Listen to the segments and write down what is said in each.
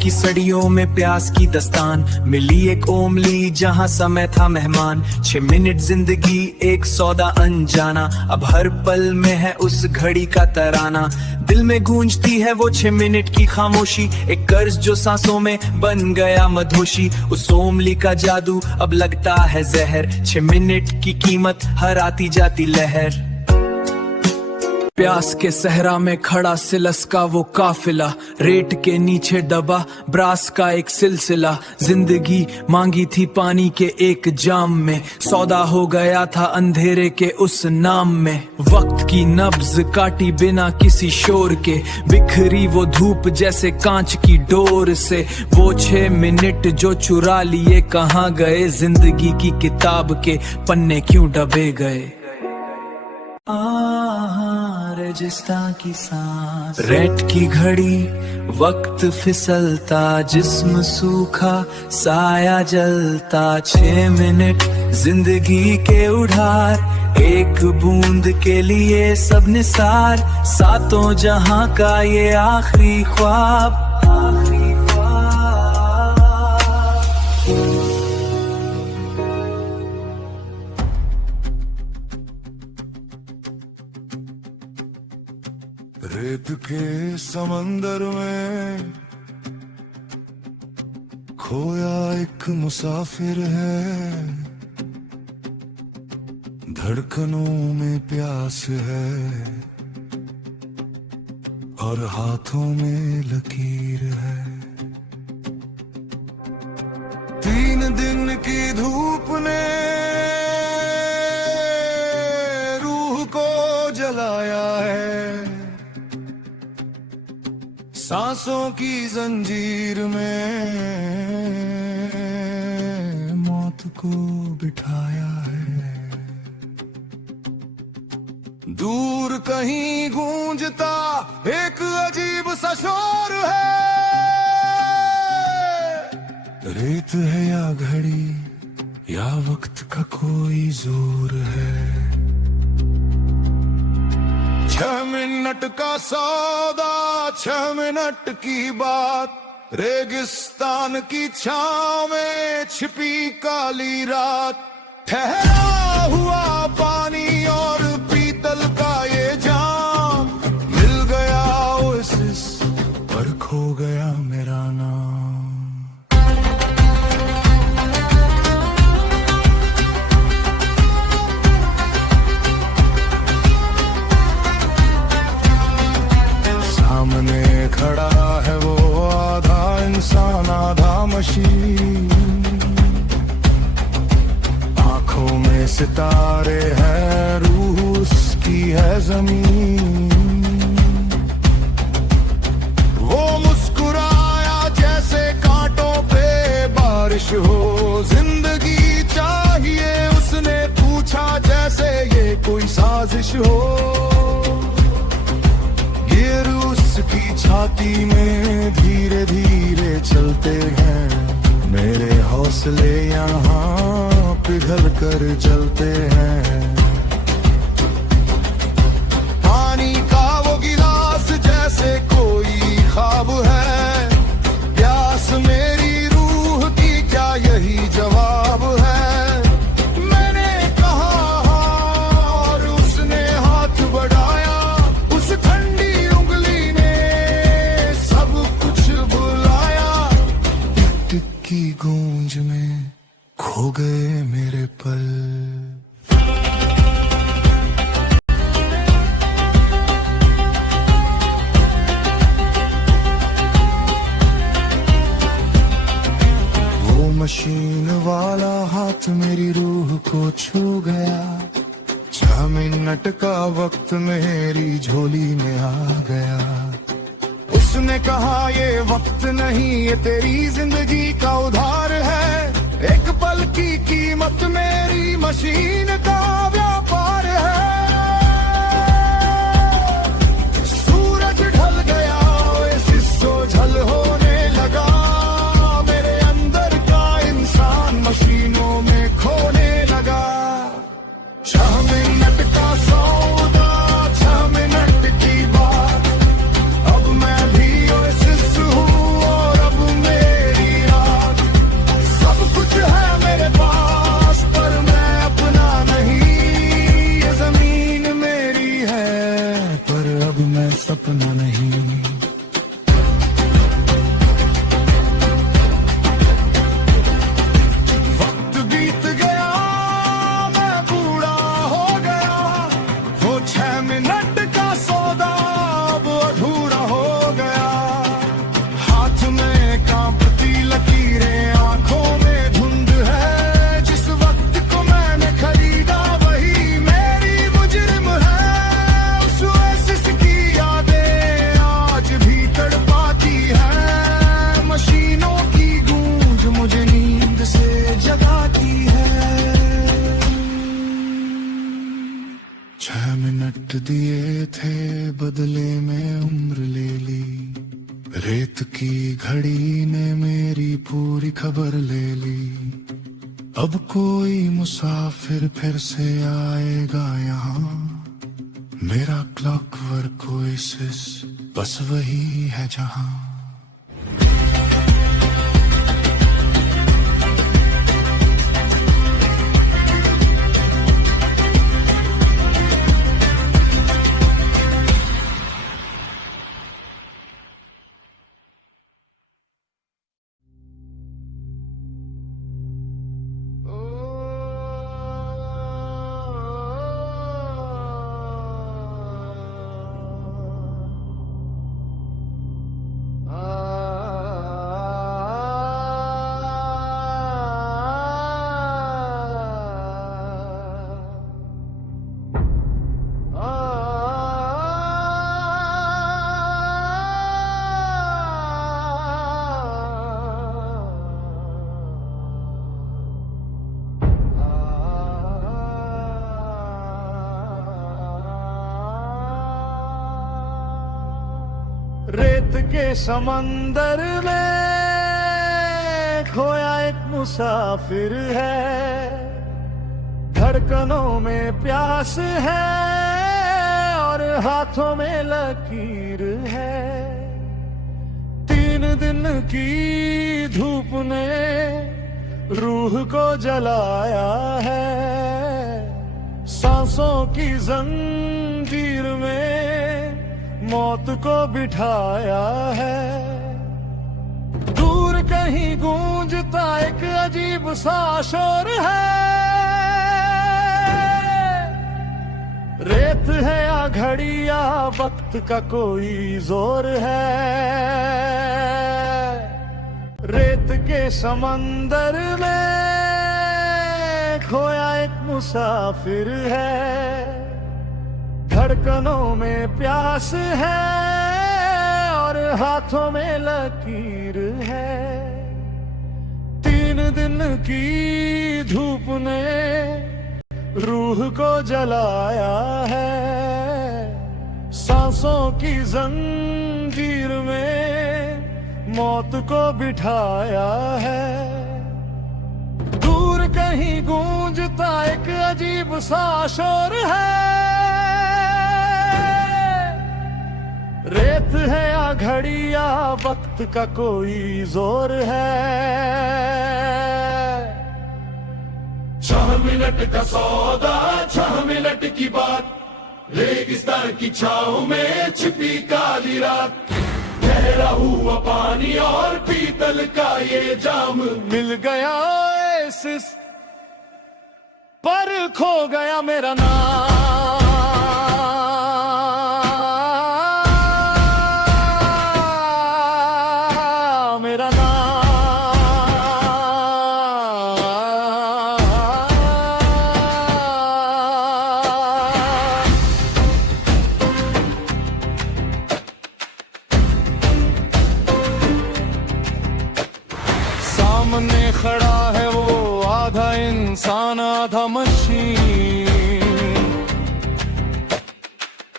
की सड़ियों में प्यास की दस्तान, मिली एक ओमली जहां समय था मेहमान। 6 मिनट जिंदगी एक सौदा अनजाना, अब हर पल में है उस घड़ी का तराना। दिल में गूंजती है वो 6 मिनट की खामोशी, एक कर्ज जो सांसों में बन गया मधोशी। उस ओमली का जादू अब लगता है जहर, 6 मिनट की कीमत हर आती जाती लहर। प्यास के सहरा में खड़ा सिलस का वो काफिला, रेट के नीचे दबा ब्रास का एक सिलसिला। जिंदगी मांगी थी पानी के एक जाम में, सौदा हो गया था अंधेरे के उस नाम में। वक्त की नब्ज काटी बिना किसी शोर के, बिखरी वो धूप जैसे कांच की डोर से। वो 6 मिनट जो चुरा लिए कहाँ गए, जिंदगी की किताब के पन्ने क्यों दबे गए। रेगिस्तान की सांस, रेत की घड़ी, वक्त फिसलता, जिस्म सूखा, साया जलता। 6 मिनट जिंदगी के उधार, एक बूंद के लिए सब निसार। सातों जहां का ये आखिरी ख्वाब, आखिरी ख्वाब। रेत के समंदर में खोया एक मुसाफिर है, धड़कनों में प्यास है और हाथों में लकीर है। 3 दिन की धूप ने रूह को जलाया है, सांसों की जंजीर में मौत को बिठाया है। दूर कहीं गूंजता एक अजीब सा शोर है, रेत है या घड़ी या वक्त का कोई जोर है। 6 मिनट का सौदा, 6 मिनट की बात, रेगिस्तान की छांव में छिपी काली रात। ठहरा हुआ पानी और पीतल का ये जाम, मिल गया ओएसिस पर खो गया मेरा नाम। सामने खड़ा है वो आधा इंसान आधा मशीन, आंखों में सितारे हैं, रूह उसकी है जमीन। वो मुस्कुराया जैसे कांटों पे बारिश हो, जिंदगी चाहिए उसने पूछा जैसे ये कोई साजिश हो। गिर उसकी छाती में धीरे धीरे चलते हैं, मेरे हौसले यहाँ पिघल कर जलते हैं। पानी का वो गिलास जैसे कोई ख्वाब है, प्यास मेरी रूह की क्या यही जवाब है। मैंने कहा और उसने हाथ बढ़ाया, उस ठंडी की गूंज में खो गए मेरे पल। वो मशीन वाला हाथ मेरी रूह को छू गया, 6 मिनट का वक्त मेरी झोली में आ गया। उसने कहा ये वक्त नहीं, ये तेरी जिंदगी का उधार है। एक पल की कीमत मेरी मशीन का व्यापार है। सूरज ढल गया, ओएसिस झल होने लगा, मेरे अंदर का इंसान मशीनों में खोने लगा। 6 मिनट का सौदा, 6 मिनट की बात, अब मैं भी ओएसिस हूँ और अब अब मैं सपना नहीं। वक्त बीत गया, मैं बूढ़ा हो गया, वो 6 मिनट का सौदा अब अधूरा हो गया। हाथ में कांपती लकीरें, आंखों में धुंध है, जिस वक्त को मैंने खरीदा वही मेरी मुजरिम है। उस ओएसिस की यादें आज भी तड़पाती हैं, मशीनों की गूंज मुझे नींद से जगाती है। 6 मिनट दिए थे, बदले में उम्र ले ली। रेत की घड़ी ने मेरी पूरी खबर ले ली। अब कोई मुसाफिर फिर से आएगा यहाँ, मेरा क्लॉकवर्क ओएसिस बस वही है जहाँ। रेत के समंदर में खोया एक मुसाफिर है, धड़कनों में प्यास है और हाथों में लकीर है। 3 दिन की धूप ने रूह को जलाया है, सांसों की जंजीर में मौत को बिठाया है। दूर कहीं गूंजता एक अजीब सा शोर है, रेत है या घड़ी या वक्त का कोई जोर है। रेत के समंदर में खोया एक मुसाफिर है, धड़कनों में प्यास है और हाथों में लकीर है। 3 दिन की धूप ने रूह को जलाया है, सांसों की जंजीर में मौत को बिठाया है। दूर कहीं गूंजता एक अजीब सा शोर है, रेत है या घड़ी या वक्त का कोई जोर है। 6 मिनट का सौदा, 6 मिनट की बात, रेगिस्तान की छांव में छिपी काली रात। ठहरा हुआ पानी और पीतल का ये जाम, मिल गया ओएसिस पर खो गया मेरा नाम। सामने खड़ा है वो आधा इंसान आधा मशीन,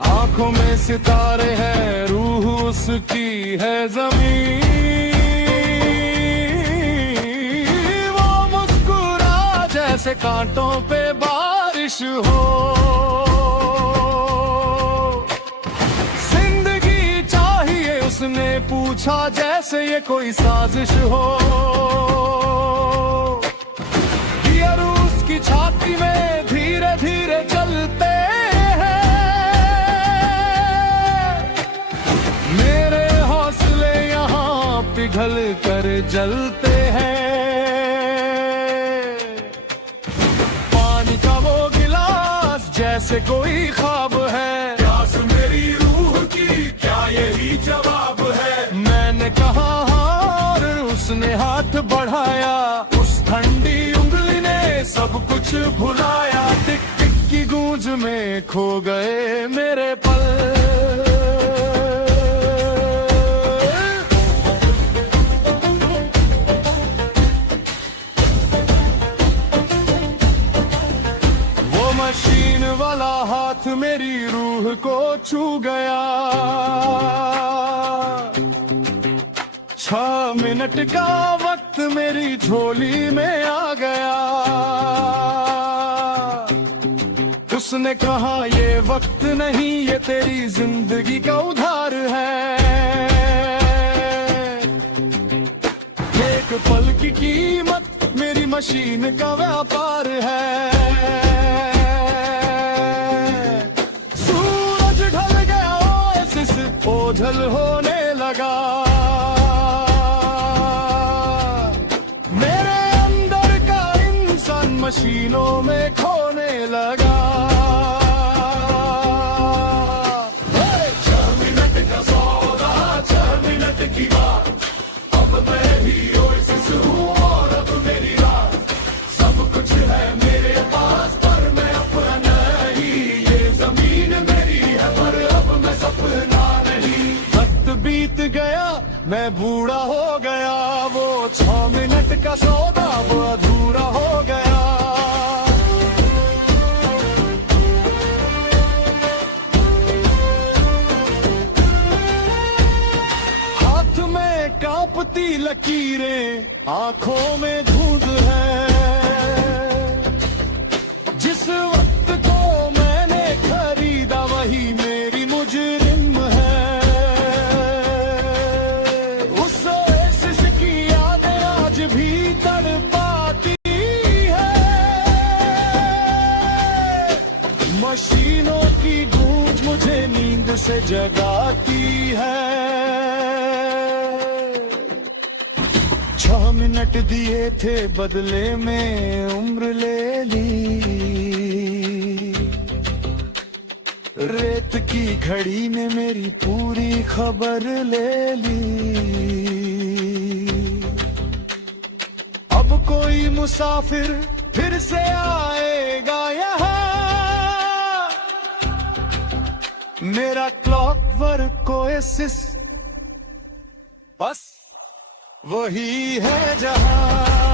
आंखों में सितारे हैं, रूह उसकी है जमीन। वो मुस्कुरा जैसे कांटों पे बारिश हो, जिंदगी चाहिए उसने पूछा जैसे ये कोई साजिश हो। उसकी छाती में धीरे धीरे चलते हैं, पिघल कर जलते हैं। पानी का वो गिलास जैसे कोई ख्वाब है, प्यास मेरी रूह की क्या यही जवाब है। मैंने कहा हाँ और उसने हाथ बढ़ाया, उस ठंडी उंगली ने सब कुछ भुलाया। टिक टिक की गूंज में खो गए मेरे पल। मशीन वाला हाथ मेरी रूह को छू गया। 6 मिनट का वक्त मेरी झोली में आ गया। उसने कहा ये वक्त नहीं, ये तेरी जिंदगी का उधार है। एक पल की कीमत मेरी मशीन का व्यापार है। ओझल होने लगा, मेरे अंदर का इंसान मशीनों में खोने लगा। 6 मिनट का सौदा, 6 मिनट की बात। अब मैं भी ओएसिस हूँ और अब मेरी रात। सब कुछ है मेरे पास पर मैं अपना नहीं। ये जमीन मेरी है पर अब मैं सपना। बीत गया मैं बूढ़ा हो गया, वो 6 मिनट का सौदा वो अधूरा हो गया। हाथ में कांपती लकीरें, आंखों में धुंध है। जिस वक्त को मैंने खरीदा वही मेरी मुजरिम है। मशीनों की गूंज मुझे नींद से जगाती है। 6 मिनट दिए थे बदले में उम्र ले ली। रेत की घड़ी ने मेरी पूरी खबर ले ली। अब कोई मुसाफिर फिर से आएगा यहाँ। मेरा क्लॉकवर्क ओएसिस बस वही है जहां।